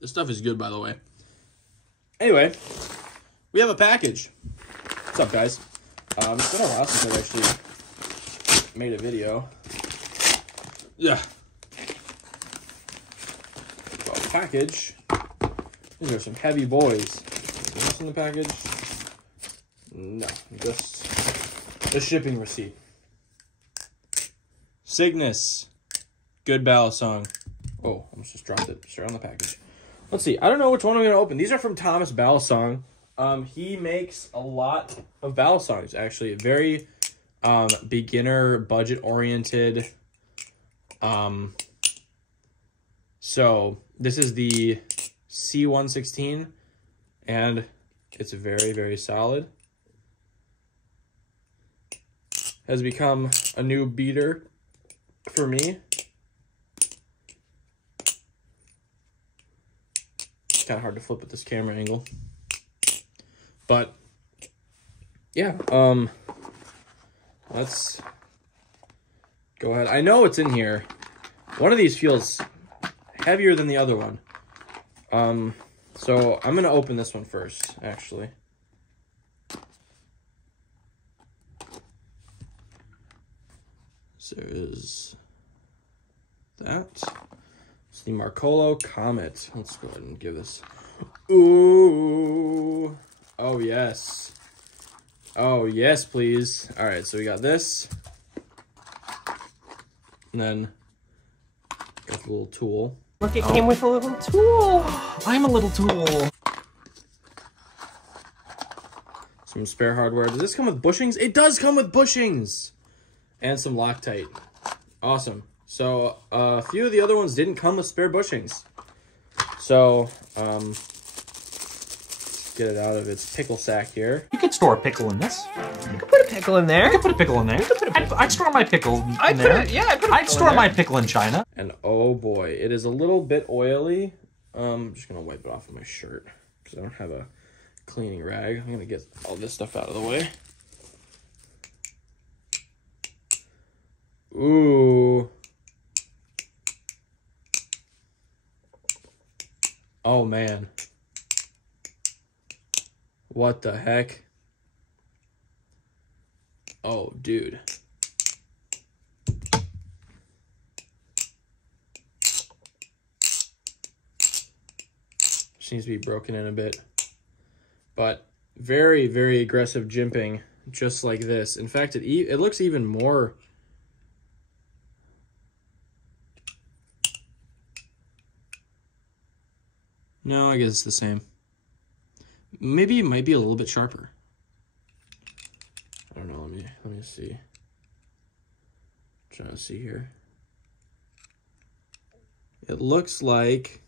This stuff is good, by the way. Anyway, we have a package. What's up, guys? It's been a while since I've actually made a video. Yeah. Well, package. These are some heavy boys. What's in the package? No, just the shipping receipt. Cygnus. Good Balisong. Oh, almost just dropped it straight on the package. Let's see. I don't know which one I'm going to open. These are from Thomas Balisong. He makes a lot of Balisongs, actually. Very beginner, budget-oriented. So this is the C116, and it's very, very solid. Has become a new beater for me. It's kind of hard to flip with this camera angle. But yeah, let's go ahead. I know it's in here. One of these feels heavier than the other one. So I'm gonna open this one first, actually. So there is that. It's the Marcolo Comet. Let's go ahead and give this. Ooh. Oh, yes. Oh, yes, please. All right, so we got this. And then got the little tool. Look, it came with a little tool. I'm a little tool. Some spare hardware. Does this come with bushings? It does come with bushings! And some Loctite. Awesome. So, a few of the other ones didn't come with spare bushings. So, let's get it out of its pickle sack here. You could store a pickle in this. You could put a pickle in there. I could put a pickle in there. I'd store my pickle in there. I'd store my pickle in China. And oh boy, it is a little bit oily. I'm just gonna wipe it off of my shirt because I don't have a cleaning rag. I'm gonna get all this stuff out of the way. Ooh. Oh man. What the heck? Oh, dude. Seems to be broken in a bit. But very, very aggressive jimping, just like this. In fact, it looks even more... No, I guess it's the same. Maybe it might be a little bit sharper. I don't know, let me see. I'm trying to see here. It looks like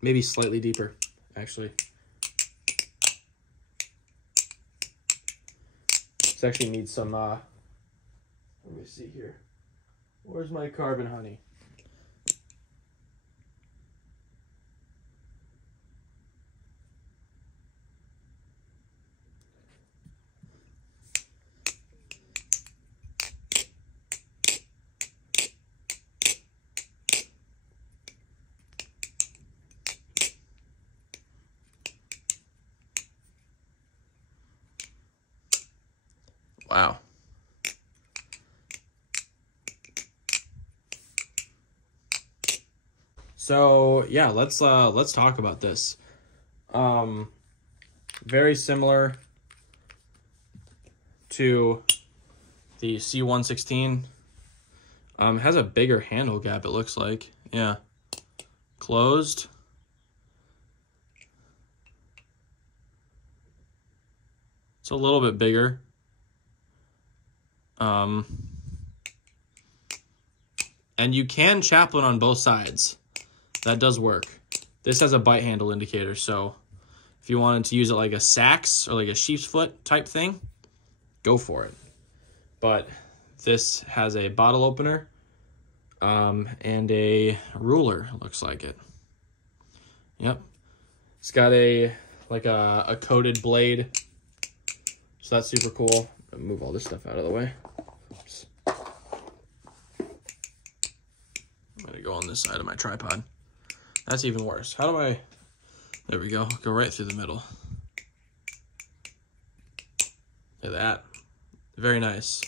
maybe slightly deeper, actually. This actually needs some, let me see here. Where's my carbon honey? Wow. So yeah, let's talk about this. Very similar to the C116. Has a bigger handle gap, it looks like. Yeah. Closed. It's a little bit bigger. And you can chaplain on both sides. That does work. This has a bite handle indicator, so if you wanted to use it like a sax or like a sheep's foot type thing, go for it. But this has a bottle opener and a ruler, looks like it. Yep. It's got a coated blade, so that's super cool. Move all this stuff out of the way. Oops. I'm gonna go on this side of my tripod. That's even worse. How do I... There we go. Go right through the middle. Look at that. Very nice.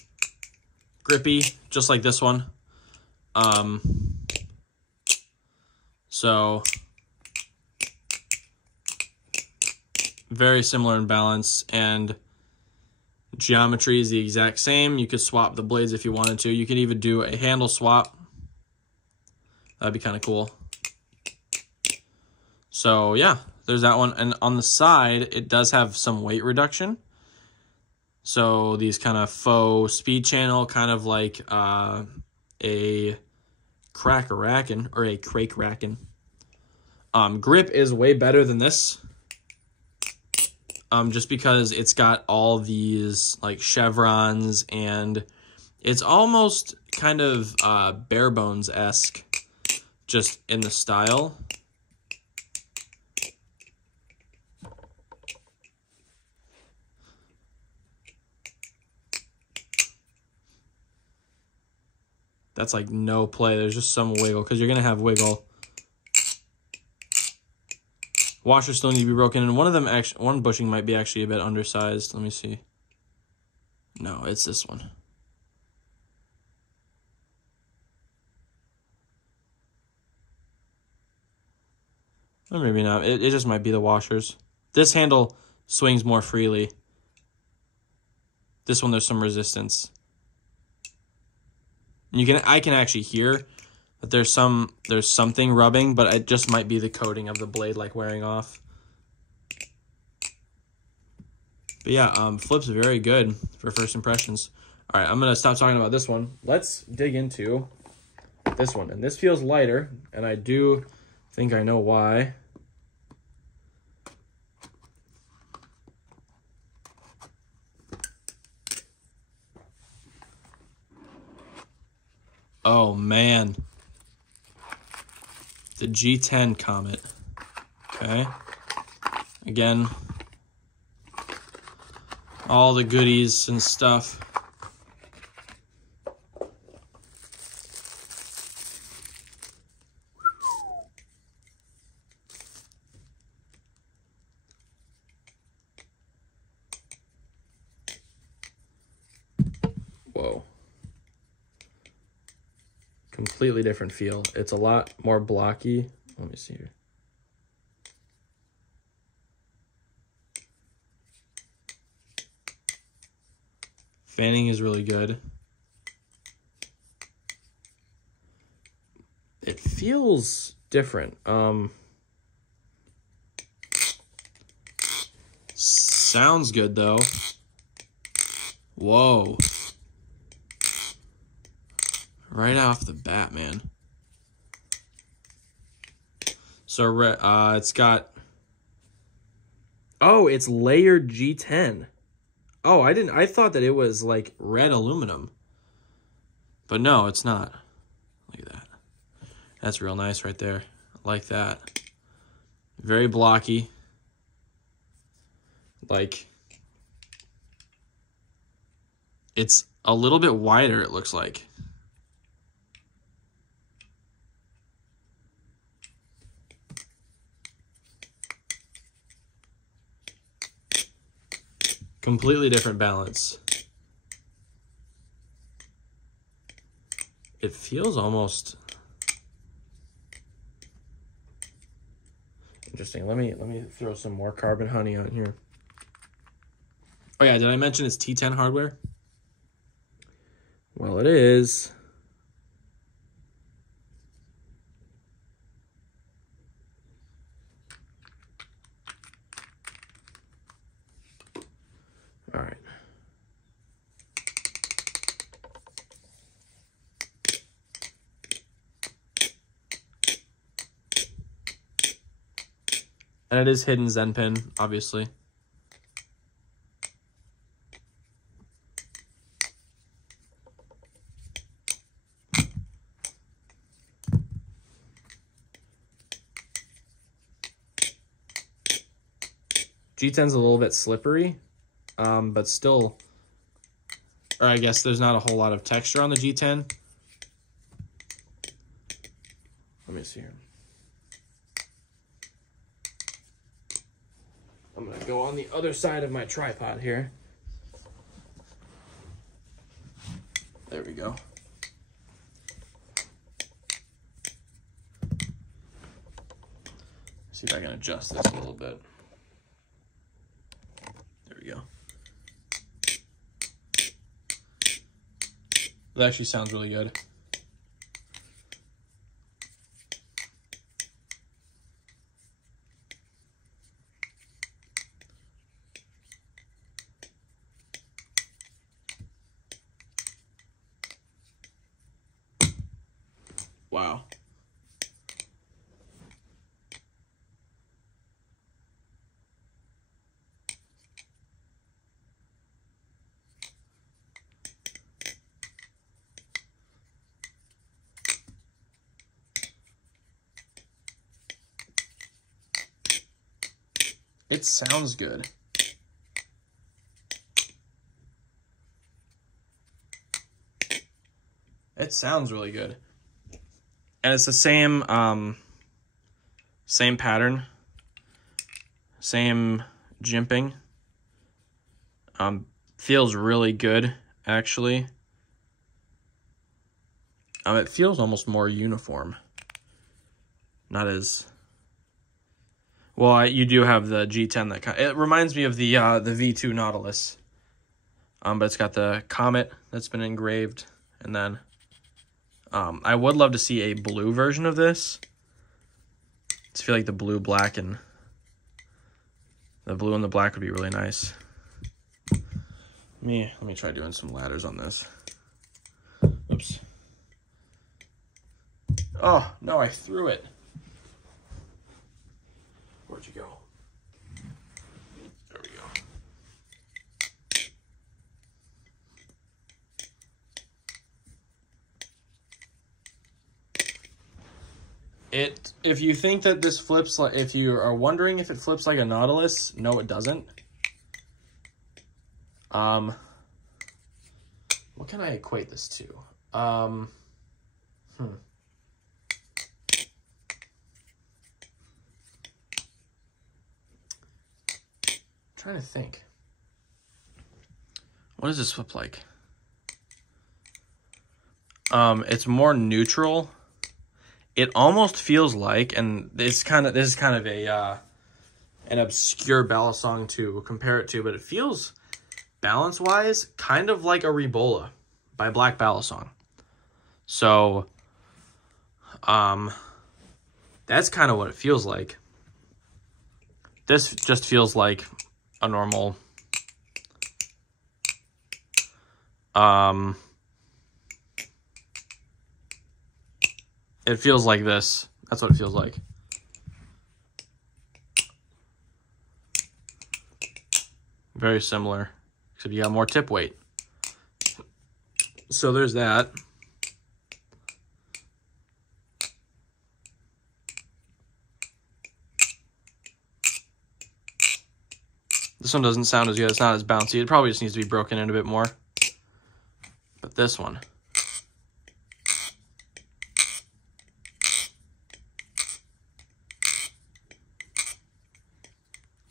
Grippy, just like this one. So very similar in balance, and geometry is the exact same. You could swap the blades if you wanted to. You could even do a handle swap. That'd be kind of cool. So yeah, there's that one. And on the side, it does have some weight reduction. So these kind of faux speed channel, kind of like a crack-a-rackin' or a crake-rackin'. Grip is way better than this. Just because it's got all these like chevrons, and it's almost kind of bare bones-esque just in the style. That's like no play. There's just some wiggle because you're going to have wiggle. Washers still need to be broken, and one of them, one bushing might be actually a bit undersized. Let me see. No, it's this one. Or maybe not. It just might be the washers. This handle swings more freely. This one, there's some resistance. I can actually hear that there's something rubbing, but it just might be the coating of the blade like wearing off. But yeah, flips very good for first impressions. All right, I'm gonna stop talking about this one. Let's dig into this one, and this feels lighter, and I do think I know why. Oh man, the G10 Comet. Okay, again, all the goodies and stuff. Whoa. Completely different feel. It's a lot more blocky. Let me see here. Fanning is really good. It feels different. Sounds good though. Whoa. Right off the bat, man. So it's got... Oh, it's layered G10. Oh, I thought that it was like red aluminum. But no, it's not. Look at that. That's real nice right there. I like that. Very blocky. Like, it's a little bit wider, it looks like. Completely different balance. It feels almost interesting. Let me throw some more carbon honey on here. Oh yeah, did I mention it's T10 hardware? Well, it is. All right. And it is hidden Zen pin, obviously. G10's a little bit slippery. But still, or I guess there's not a whole lot of texture on the G10. Let me see here. I'm gonna go on the other side of my tripod here. There we go. See if I can adjust this a little bit. There we go. That actually sounds really good. Wow. It sounds good. It sounds really good. And it's the same same pattern, same jimping. Feels really good, actually. It feels almost more uniform. Not as well. You do have the G10 that it reminds me of the V2 Nautilus. But it's got the Comet that's been engraved, and then I would love to see a blue version of this. I feel like the blue, black, and the blue and the black would be really nice. Let me try doing some ladders on this. Oops. Oh, no, I threw it. Where'd you go? There we go. If you think that this flips like, if you are wondering if it flips like a Nautilus, no, it doesn't. What can I equate this to? Trying to think. What does this flip like? It's more neutral. It almost feels like, and this is kind of a an obscure Balisong to compare it to, but it feels balance-wise kind of like a Rebola by Black Balisong. So, that's kind of what it feels like. This just feels like a normal, it feels like this. That's what it feels like. Very similar, except you got more tip weight. So there's that. This one doesn't sound as good. It's not as bouncy. It probably just needs to be broken in a bit more. But this one,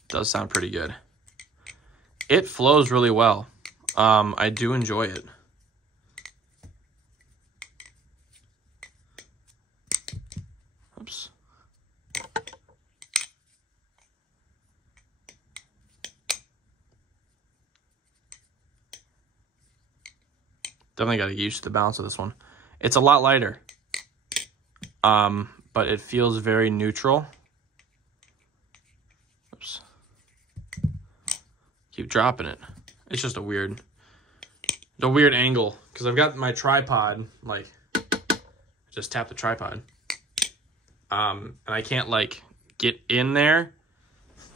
does sound pretty good. It flows really well. I do enjoy it. Oops. Definitely got to get used to the balance of this one. It's a lot lighter, but it feels very neutral. Oops. Keep dropping it. It's just a weird angle because I've got my tripod, like, just tap the tripod, and I can't like get in there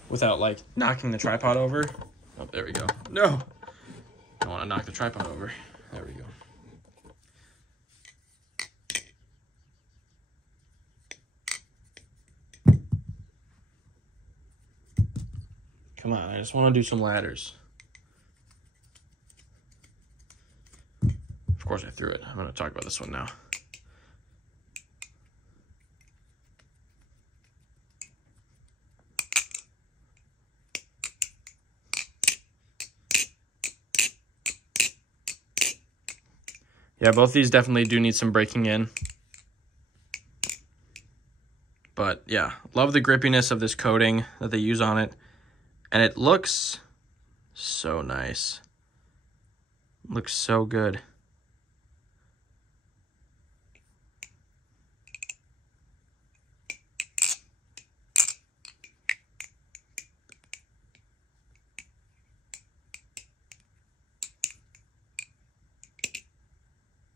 without like knocking the tripod over. Oh, there we go. No, I want to knock the tripod over. There we go. Come on, I just want to do some ladders. Of course I threw it. I'm going to talk about this one now. Yeah, both these definitely do need some breaking in. But yeah, love the grippiness of this coating that they use on it. And it looks so nice. Looks so good.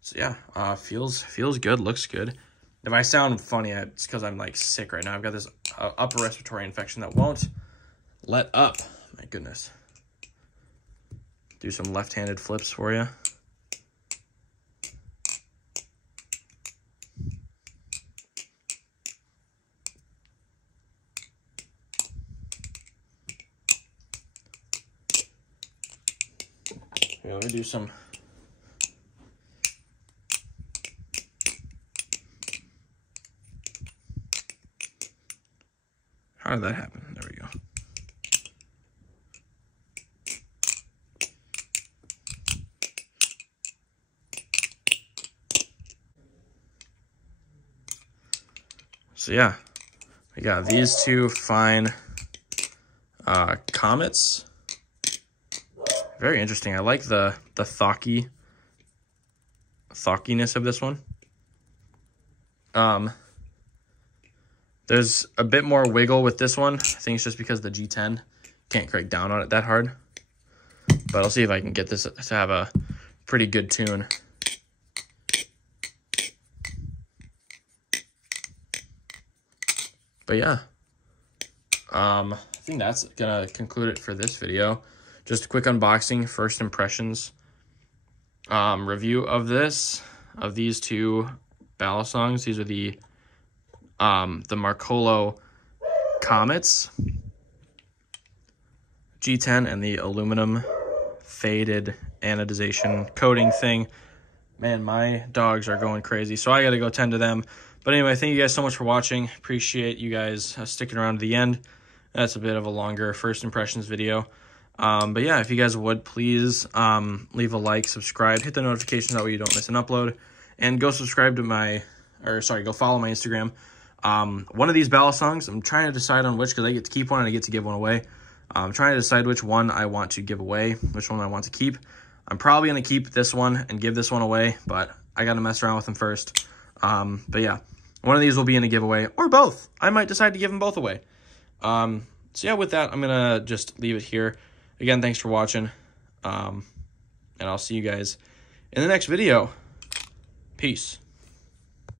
So yeah, feels good, looks good. If I sound funny, it's because I'm like sick right now. I've got this upper respiratory infection that won't let up. My goodness. Do some left-handed flips for you. Here, let me do some. How did that happen? There we go. So yeah, we got these two fine Comets. Very interesting. I like the thockiness of this one. There's a bit more wiggle with this one. I think it's just because the G10 can't crank down on it that hard. But I'll see if I can get this to have a pretty good tune. But yeah, I think that's gonna conclude it for this video. Just a quick unboxing, first impressions, review of these two Balisongs. These are the Marcolo Comets, G10, and the aluminum faded anodization coating thing. Man, my dogs are going crazy, so I got to go tend to them. But anyway, thank you guys so much for watching. Appreciate you guys sticking around to the end. That's a bit of a longer first impressions video. But yeah, if you guys would, please leave a like, subscribe, hit the notifications, that way you don't miss an upload. And go subscribe to go follow my Instagram. One of these Balisongs, I'm trying to decide on which, because I get to keep one and I get to give one away. I'm trying to decide which one I want to give away, which one I want to keep. I'm probably going to keep this one and give this one away, but I got to mess around with them first. But yeah, one of these will be in a giveaway, or both. I might decide to give them both away. So yeah, with that, I'm going to just leave it here. Again, thanks for watching, and I'll see you guys in the next video. Peace.